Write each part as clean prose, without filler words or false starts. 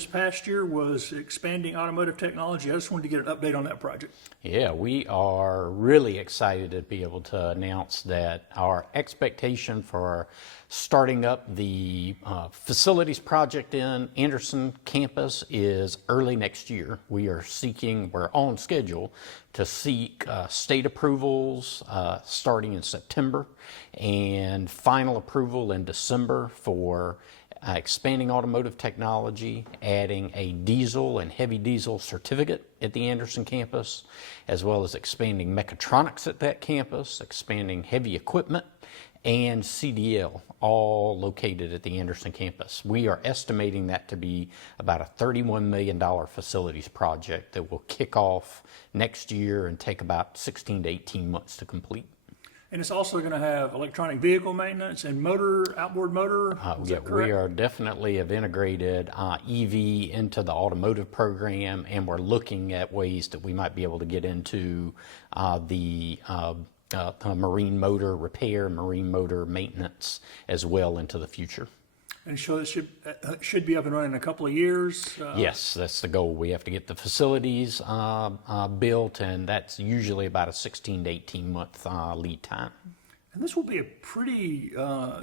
this past year was expanding automotive technology. I just wanted to get an update on that project. Yeah, we are really excited to be able to announce that our expectation for starting up the facilities project in Anderson campus is early next year. We're on schedule to seek state approvals starting in September and final approval in December for expanding automotive technology, adding a diesel and heavy diesel certificate at the Anderson campus, as well as expanding mechatronics at that campus, expanding heavy equipment, and CDL, all located at the Anderson campus. We are estimating that to be about a $31 million facilities project that will kick off next year and take about 16 to 18 months to complete. And it's also going to have electronic vehicle maintenance and outboard motor. Yeah, we are definitely have integrated EV into the automotive program, and we're looking at ways that we might be able to get into the marine motor repair, marine motor maintenance as well into the future. And so it should be up and running in a couple of years? Yes, that's the goal. We have to get the facilities built, and that's usually about a 16 to 18 month lead time. And this will be a pretty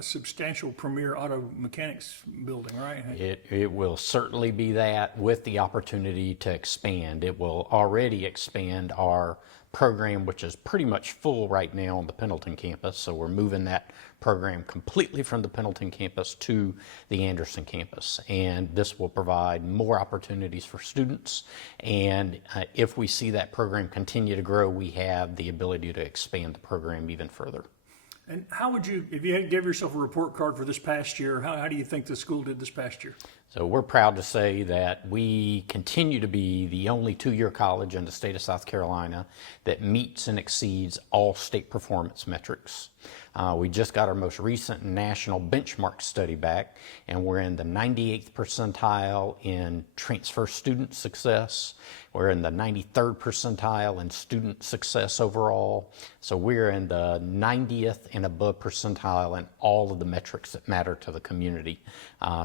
substantial premier auto mechanics building, right? It will certainly be that, with the opportunity to expand. It will already expand our program, which is pretty much full right now on the Pendleton campus. So we're moving that program completely from the Pendleton campus to the Anderson campus. And this will provide more opportunities for students. And if we see that program continue to grow, we have the ability to expand the program even further. And how would you, if you had to give yourself a report card for this past year, how do you think the school did this past year? So we're proud to say that we continue to be the only two-year college in the state of South Carolina that meets and exceeds all state performance metrics. We just got our most recent national benchmark study back, and we're in the 98th percentile in transfer student success. We're in the 93rd percentile in student success overall. So we're in the 90th and above percentile in all of the metrics that matter to the community.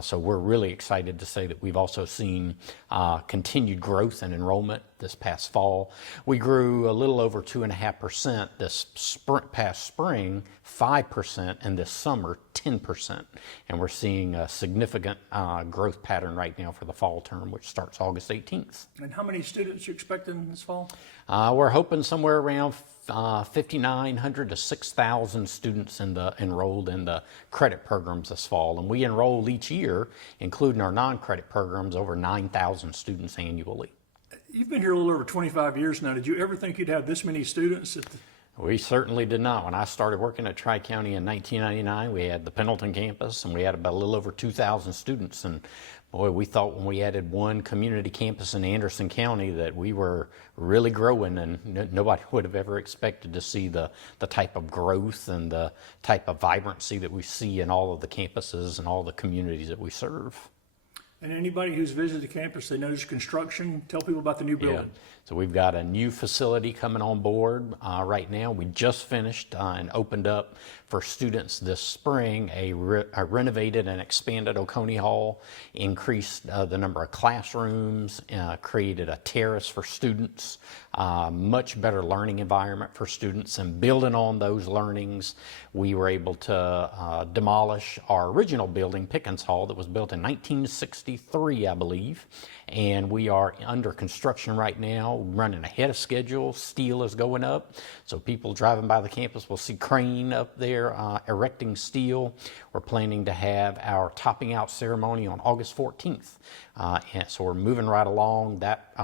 So we're really excited to say that we've also seen continued growth in enrollment this past fall. We grew a little over 2.5% this past spring, 5%, and this summer 10%. And we're seeing a significant growth pattern right now for the fall term, which starts August 18th. And how many students are you expecting this fall? We're hoping somewhere around 5,900 to 6,000 students enrolled in the credit programs this fall. And we enroll each year, including our non-credit programs, over 9,000 students annually. You've been here a little over 25 years now. Did you ever think you'd have this many students? We certainly did not. When I started working at Tri-County in 1999, we had the Pendleton campus, and we had about a little over 2,000 students. And boy, we thought when we added one community campus in Anderson County that we were really growing, and nobody would have ever expected to see the type of growth and the type of vibrancy that we see in all of the campuses and all the communities that we serve. And anybody who's visited the campus, they notice construction. Tell people about the new building. Yeah. So we've got a new facility coming on board right now. We just finished and opened up for students this spring a renovated and expanded Oconee Hall, increased the number of classrooms, created a terrace for students, much better learning environment for students. And building on those learnings, we were able to demolish our original building, Pickens Hall, that was built in 1963, I believe. And we are under construction right now, running ahead of schedule. Steel is going up, so people driving by the campus will see crane up there erecting steel. We're planning to have our topping out ceremony on August 14th. And so we're moving right along. That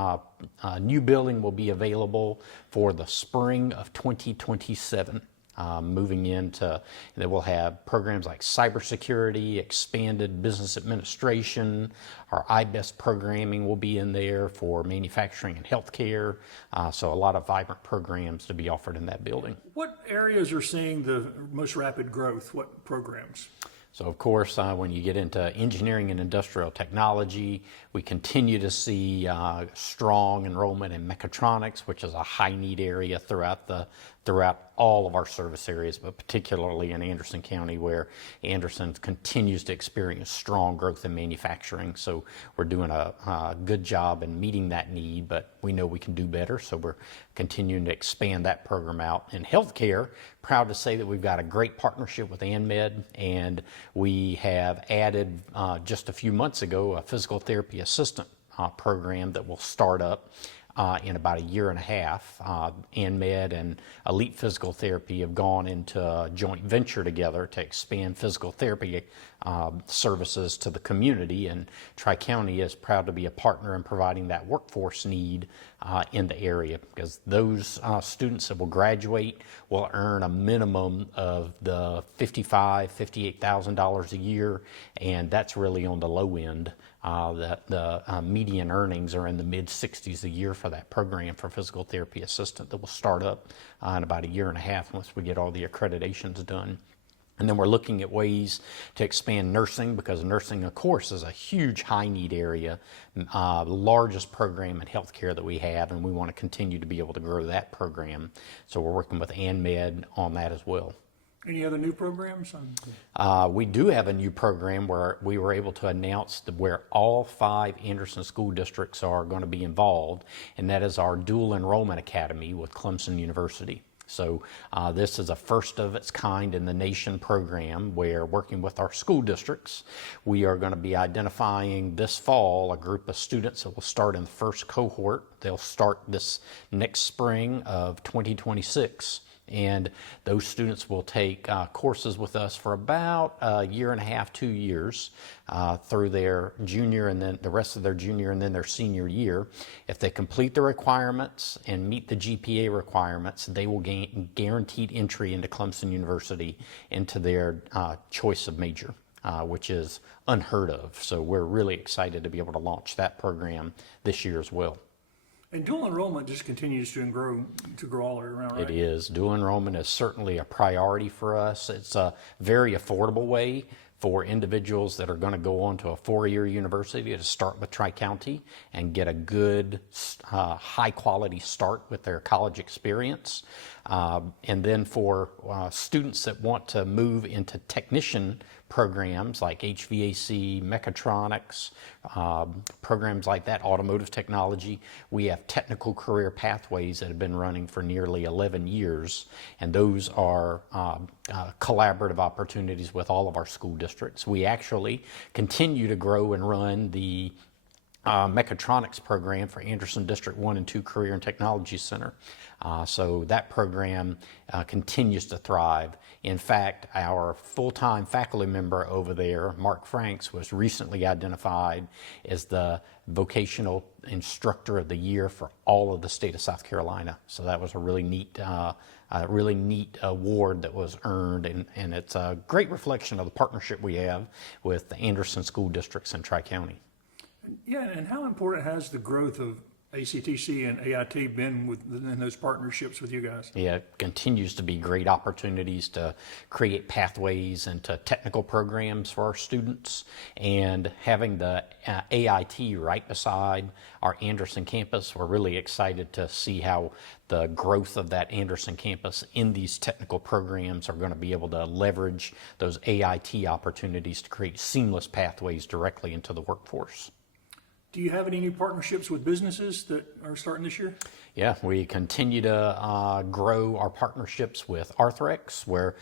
new building will be available for the spring of 2027. Moving into, that will have programs like cybersecurity, expanded business administration. Our IBEST programming will be in there for manufacturing and healthcare. So a lot of vibrant programs to be offered in that building. What areas are seeing the most rapid growth? What programs? So of course, when you get into engineering and industrial technology, we continue to see strong enrollment in mechatronics, which is a high need area throughout the throughout all of our service areas, but particularly in Anderson County, where Anderson continues to experience strong growth in manufacturing. So we're doing a good job in meeting that need, but we know we can do better. So we're continuing to expand that program out. In healthcare, proud to say that we've got a great partnership with ANMED, and we have added just a few months ago a physical therapy assistant program that will start up in about a year and a half. ANMED and Elite Physical Therapy have gone into a joint venture together to expand physical therapy services to the community, and Tri-County is proud to be a partner in providing that workforce need in the area, because those students that will graduate will earn a minimum of the $58,000 a year, and that's really on the low end. The median earnings are in the mid-60s a year for that program for physical therapy assistant that will start up in about a year and a half once we get all the accreditations done. And then we're looking at ways to expand nursing, because nursing, of course, is a huge high-need area, the largest program in healthcare that we have, and we want to continue to be able to grow that program. So we're working with ANMED on that as well. Any other new programs? We do have a new program where we were able to announce where all 5 Anderson school districts are going to be involved, and that is our dual enrollment academy with Clemson University. So this is a first of its kind in the nation program where, working with our school districts, we are going to be identifying this fall a group of students that will start in the first cohort. They'll start this next spring of 2026. And those students will take courses with us for about a year and a half, 2 years through their junior, and then the rest of their junior and then their senior year. If they complete the requirements and meet the GPA requirements, they will gain guaranteed entry into Clemson University into their choice of major, which is unheard of. So we're really excited to be able to launch that program this year as well. And dual enrollment just continues to grow all the way around, right? It is. Dual enrollment is certainly a priority for us. It's a very affordable way for individuals that are going to go on to a 4-year university to start with Tri-County and get a good, high-quality start with their college experience. And then for students that want to move into technician programs like HVAC, mechatronics, programs like that, automotive technology, we have technical career pathways that have been running for nearly 11 years, and those are collaborative opportunities with all of our school districts. We actually continue to grow and run the mechatronics program for Anderson District 1 and 2 Career and Technology Center. So that program continues to thrive. In fact, our full-time faculty member over there, Mark Franks, was recently identified as the Vocational Instructor of the Year for all of the state of South Carolina. So that was a really neat award that was earned, and it's a great reflection of the partnership we have with the Anderson school districts in Tri-County. Yeah, and how important has the growth of ACTC and AIT been in those partnerships with you guys? Yeah, it continues to be great opportunities to create pathways into technical programs for our students, and having the AIT right beside our Anderson campus, we're really excited to see how the growth of that Anderson campus in these technical programs are going to be able to leverage those AIT opportunities to create seamless pathways directly into the workforce. Do you have any new partnerships with businesses that are starting this year? Yeah, we continue to grow our partnerships with Arthrex. We're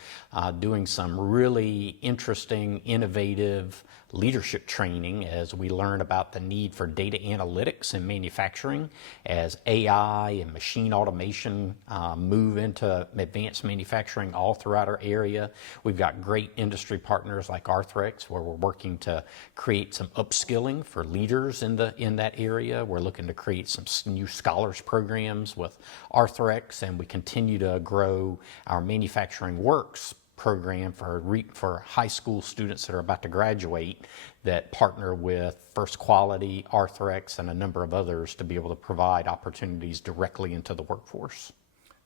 doing some really interesting, innovative leadership training as we learn about the need for data analytics in manufacturing as AI and machine automation move into advanced manufacturing all throughout our area. We've got great industry partners like Arthrex, where we're working to create some upskilling for leaders in that area. We're looking to create some new scholars programs with Arthrex, and we continue to grow our Manufacturing Works program for high school students that are about to graduate, that partner with First Quality, Arthrex, and a number of others to be able to provide opportunities directly into the workforce.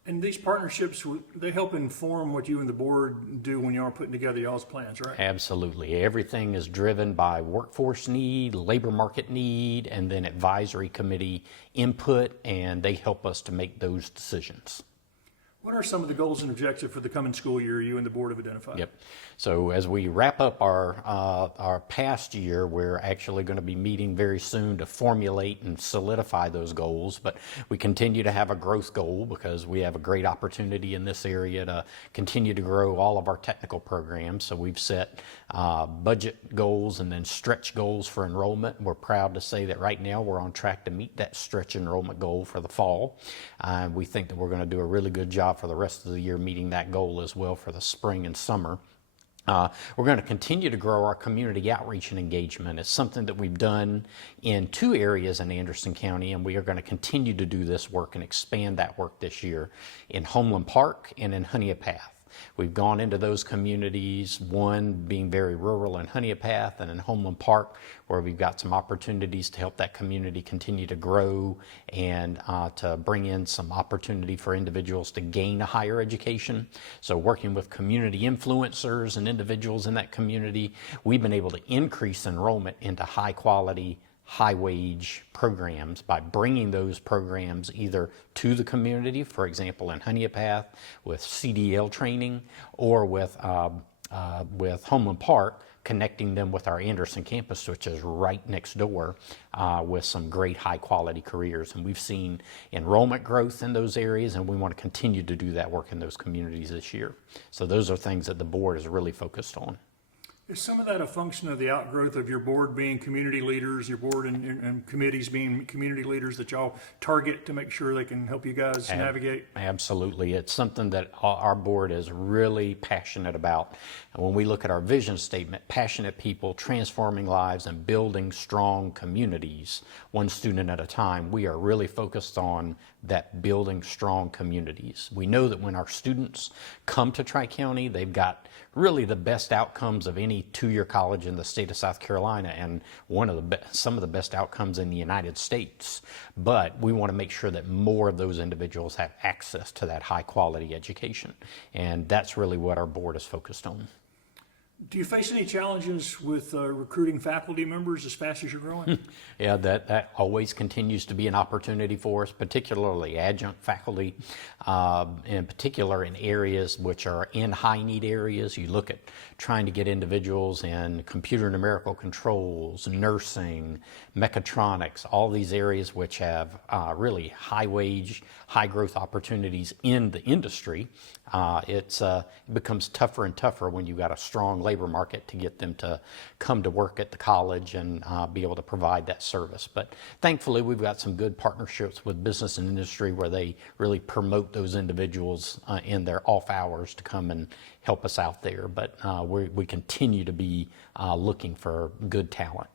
And these partnerships, they help inform what you and the board do when you are putting together y'all's plans, right? Absolutely. Everything is driven by workforce need, labor market need, and then advisory committee input, and they help us to make those decisions. What are some of the goals and objectives for the coming school year you and the board have identified? Yep. So as we wrap up our past year, we're actually going to be meeting very soon to formulate and solidify those goals. But we continue to have a growth goal because we have a great opportunity in this area to continue to grow all of our technical programs. So we've set budget goals and then stretch goals for enrollment. We're proud to say that right now we're on track to meet that stretch enrollment goal for the fall. We think that we're going to do a really good job for the rest of the year meeting that goal as well for the spring and summer. We're going to continue to grow our community outreach and engagement. It's something that we've done in 2 areas in Anderson County, and we are going to continue to do this work and expand that work this year in Homeland Park and in Honeypath. We've gone into those communities, one being very rural in Honeypath and in Homeland Park, where we've got some opportunities to help that community continue to grow and to bring in some opportunity for individuals to gain a higher education. So working with community influencers and individuals in that community, we've been able to increase enrollment into high quality, high wage programs by bringing those programs either to the community, for example in Honeypath with CDL training, or with Homeland Park, connecting them with our Anderson campus, which is right next door, with some great high quality careers. And we've seen enrollment growth in those areas, and we want to continue to do that work in those communities this year. So those are things that the board is really focused on. Is some of that a function of the outgrowth of your board being community leaders, your board and committees being community leaders that y'all target to make sure they can help you guys navigate? Absolutely. It's something that our board is really passionate about. And when we look at our vision statement, passionate people transforming lives and building strong communities, one student at a time, we are really focused on that building strong communities. We know that when our students come to Tri-County, they've got really the best outcomes of any two-year college in the state of South Carolina, and some of the best outcomes in the United States. But we want to make sure that more of those individuals have access to that high quality education, and that's really what our board is focused on. Do you face any challenges with recruiting faculty members as fast as you're growing? Yeah, that always continues to be an opportunity for us, particularly adjunct faculty, in particular in areas which are in high need areas. You look at trying to get individuals in computer numerical controls, nursing, mechatronics, all these areas which have really high wage, high growth opportunities in the industry. It becomes tougher and tougher when you've got a strong labor market to get them to come to work at the college and be able to provide that service. But thankfully, we've got some good partnerships with business and industry where they really promote those individuals in their off hours to come and help us out there. But we continue to be looking for good talent.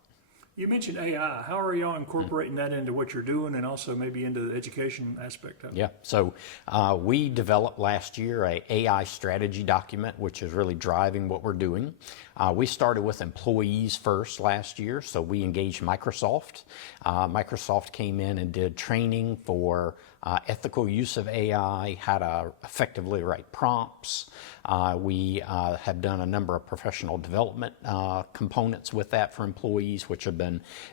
You mentioned AI. How are y'all incorporating that into what you're doing and also maybe into the education aspect of it? Yeah, so we developed last year a AI strategy document, which is really driving what we're doing. We started with employees first last year, so we engaged Microsoft. Microsoft came in and did training for ethical use of AI, how to effectively write prompts. We have done a number of professional development components with that for employees, which have been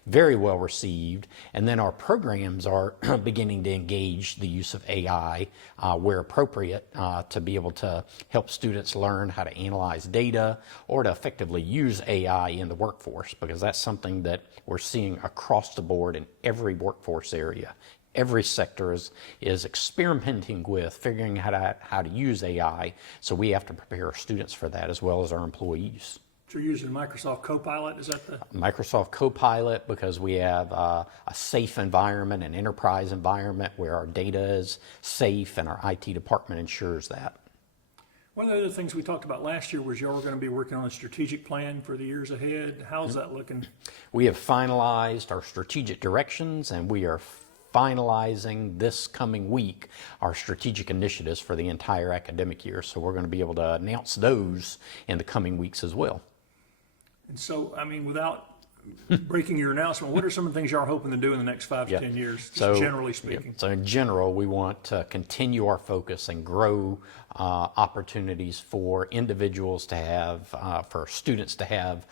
very well received. And then our programs are beginning to engage the use of AI where appropriate to be able to help students learn how to analyze data or to effectively use AI in the workforce, because that's something that we're seeing across the board in every workforce area. Every sector is experimenting with figuring out how to use AI, so we have to prepare our students for that as well as our employees. So you're using Microsoft Copilot, is that the? Microsoft Copilot, because we have a safe environment, an enterprise environment where our data is safe and our IT department ensures that. One of the other things we talked about last year was y'all were going to be working on a strategic plan for the years ahead. How's that looking? We have finalized our strategic directions, and we are finalizing this coming week our strategic initiatives for the entire academic year. So we're going to be able to announce those in the coming weeks as well. And so, I mean, without breaking your announcement, what are some of the things y'all are hoping to do in the next 5 to 10 years, just generally speaking? So in general, we want to continue our focus and grow opportunities for individuals to have, for students to have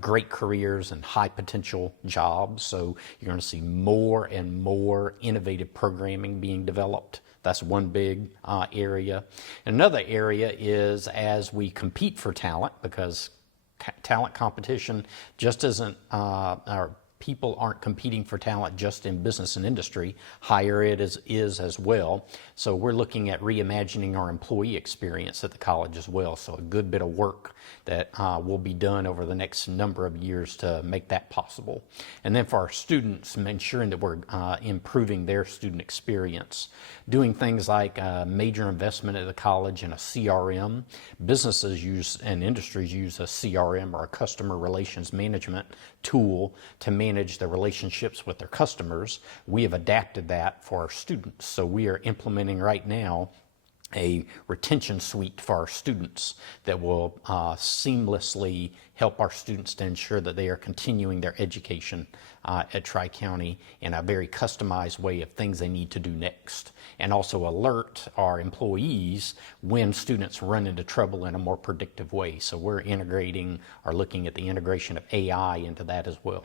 great careers and high potential jobs. So you're going to see more and more innovative programming being developed That's one big area. Another area is as we compete for talent, because talent competition just isn't, our people aren't competing for talent just in business and industry. Higher ed is as well. So we're looking at reimagining our employee experience at the college as well. So a good bit of work that will be done over the next number of years to make that possible. And then for our students, ensuring that we're improving their student experience. Doing things like major investment at the college in a CRM. Businesses use and industries use a CRM, or a customer relations management tool, to manage the relationships with their customers. We have adapted that for our students. So we are implementing right now a retention suite for our students that will seamlessly help our students to ensure that they are continuing their education at Tri-County in a very customized way of things they need to do next, and also alert our employees when students run into trouble in a more predictive way. So we're integrating, or looking at the integration of AI into that as well.